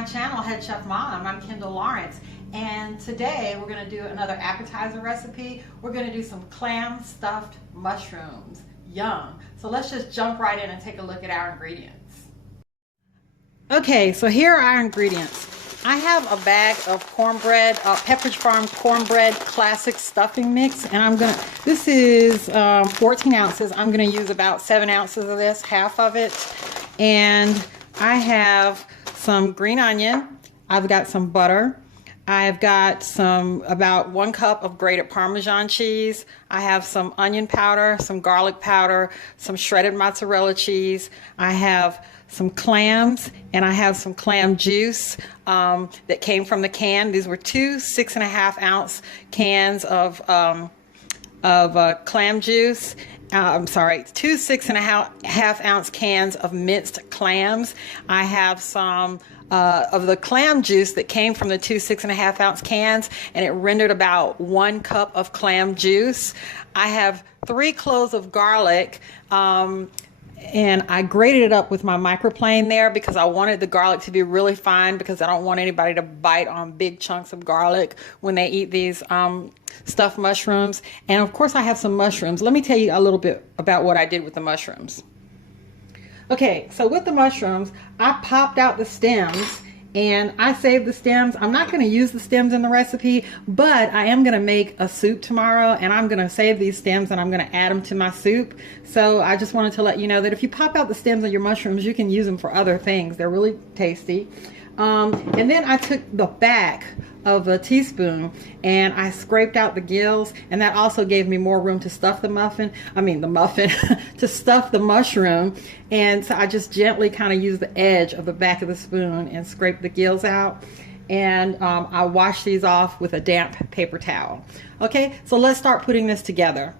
my channel, Head Chef Mom. I'm Kendall Lawrence, and today we're going to do another appetizer recipe. We're going to do some clam stuffed mushrooms. Yum. So let's just jump right in and take a look at our ingredients. Okay, so here are our ingredients. I have a bag of cornbread, Pepperidge Farm cornbread classic stuffing mix, and this is 14 ounces. I'm going to use about 7 ounces of this, half of it. And I have some green onion. I've got some butter. I've got about 1 cup of grated Parmesan cheese. I have some onion powder, some garlic powder, some shredded mozzarella cheese. I have some clams, and I have some clam juice that came from the can. These were 2 6.5-ounce cans of clam juice. I'm sorry, 2 6.5-ounce cans of minced clams. I have some of the clam juice that came from the 2 6.5-ounce cans, and it rendered about 1 cup of clam juice. I have 3 cloves of garlic, and I grated it up with my microplane there because I wanted the garlic to be really fine, because I don't want anybody to bite on big chunks of garlic when they eat these stuffed mushrooms. And of course I have some mushrooms. Let me tell you a little bit about what I did with the mushrooms. Okay, so with the mushrooms, I popped out the stems and I saved the stems. I'm not going to use the stems in the recipe, but I am going to make a soup tomorrow, and I'm going to save these stems and I'm going to add them to my soup. So I just wanted to let you know that if you pop out the stems of your mushrooms, you can use them for other things. They're really tasty. And then I took the back of a teaspoon and I scraped out the gills, and that also gave me more room to stuff to stuff the mushroom. And so I just gently kind of used the edge of the back of the spoon and scraped the gills out. And I washed these off with a damp paper towel. Okay, so let's start putting this together.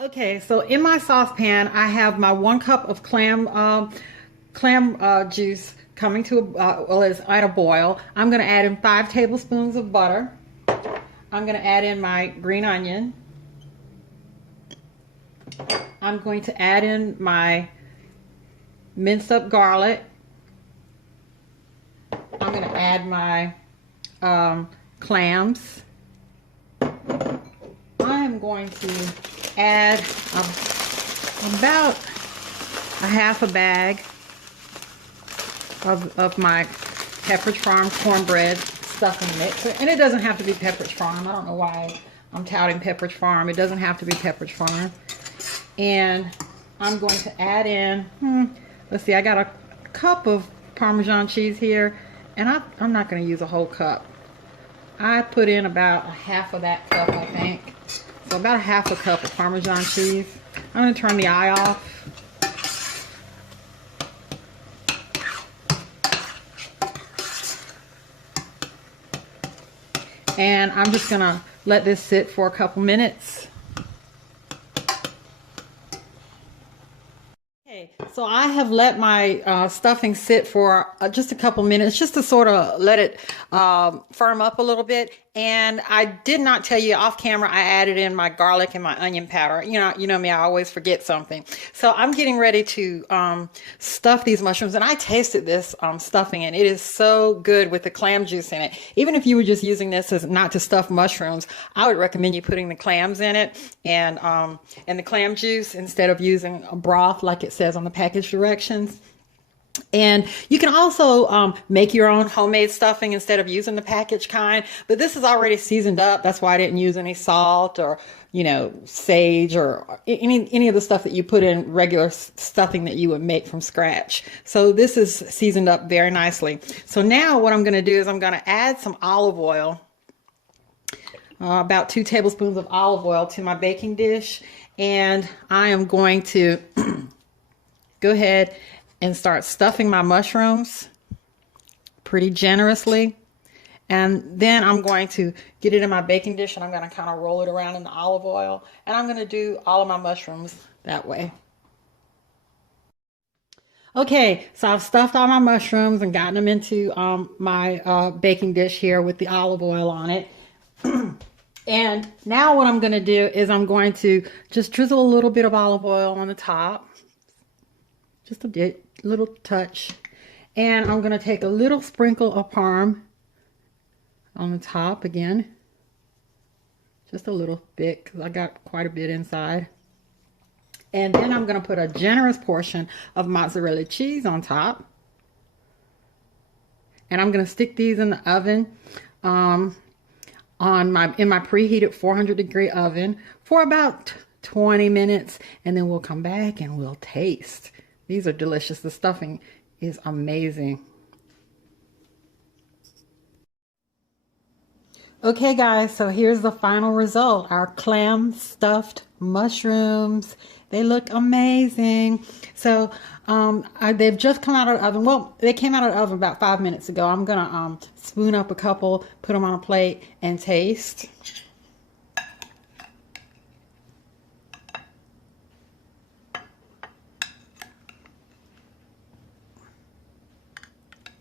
Okay, so in my saucepan I have my 1 cup of clam juice coming to it's at a boil. I'm going to add in 5 tablespoons of butter. I'm going to add in my green onion. I'm going to add in my minced up garlic. I'm going to add my clams. I'm going to add about a half a bag of my Pepperidge Farm cornbread stuffing mix. And it doesn't have to be Pepperidge Farm. I don't know why I'm touting Pepperidge Farm. It doesn't have to be Pepperidge Farm. And I'm going to add in, let's see, I got a cup of Parmesan cheese here, and I'm not going to use a whole cup. I put in about a half of that cup, I think. So about a half a cup of Parmesan cheese. I'm going to turn the eye off. And I'm just gonna let this sit for a couple minutes. Okay, so I have let my stuffing sit for just a couple minutes, just to sort of let it firm up a little bit. And I did not tell you off camera, I added in my garlic and my onion powder. You know me, I always forget something. So I'm getting ready to stuff these mushrooms, and I tasted this stuffing, and it is so good with the clam juice in it. Even if you were just using this as not to stuff mushrooms, I would recommend you putting the clams in it and the clam juice instead of using a broth like it says on the package directions. And you can also make your own homemade stuffing instead of using the packaged kind, but this is already seasoned up. That's why I didn't use any salt or, sage or any of the stuff that you put in regular stuffing that you would make from scratch. So this is seasoned up very nicely. So now what I'm going to do is I'm going to add some olive oil, about 2 tablespoons of olive oil to my baking dish. And I am going to go ahead and start stuffing my mushrooms pretty generously. And then I'm going to get it in my baking dish, and I'm going to kind of roll it around in the olive oil. And I'm going to do all of my mushrooms that way. Okay, so I've stuffed all my mushrooms and gotten them into my baking dish here with the olive oil on it. And now what I'm going to do is I'm going to just drizzle a little bit of olive oil on the top. Just a little touch. And I'm going to take a little sprinkle of parm on the top again. Just a little bit because I got quite a bit inside. And then I'm going to put a generous portion of mozzarella cheese on top. And I'm going to stick these in the oven in my preheated 400-degree oven for about 20 minutes. And then we'll come back and we'll taste. These are delicious. The stuffing is amazing. Okay guys, so here's the final result. Our clam stuffed mushrooms. They look amazing. So they've just come out of the oven. Well, they came out of the oven about 5 minutes ago. I'm gonna spoon up a couple, put them on a plate, and taste.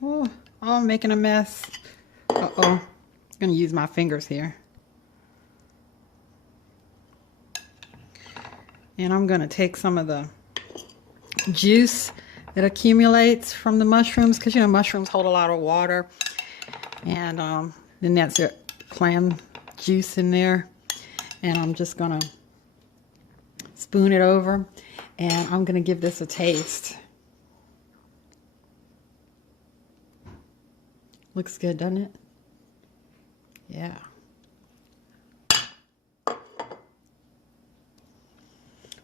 Oh, I'm making a mess. Uh-oh. I'm going to use my fingers here. And I'm going to take some of the juice that accumulates from the mushrooms, because you know mushrooms hold a lot of water. And then that's your clam juice in there. And I'm just going to spoon it over. And I'm going to give this a taste. Looks good, doesn't it? Yeah.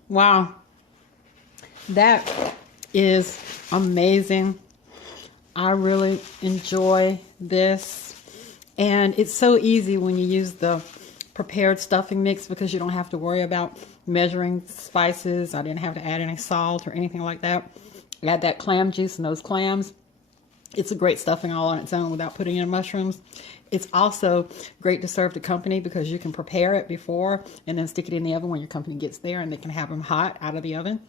Wow. That is amazing. I really enjoy this. And it's so easy when you use the prepared stuffing mix because you don't have to worry about measuring spices. I didn't have to add any salt or anything like that. Add that clam juice and those clams. It's a great stuffing all on its own without putting in mushrooms. It's also great to serve to company because you can prepare it before and then stick it in the oven when your company gets there and they can have them hot out of the oven.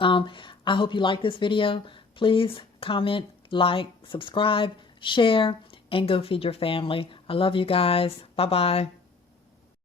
I hope you like this video. Please comment, like, subscribe, share, and go feed your family. I love you guys. Bye-bye.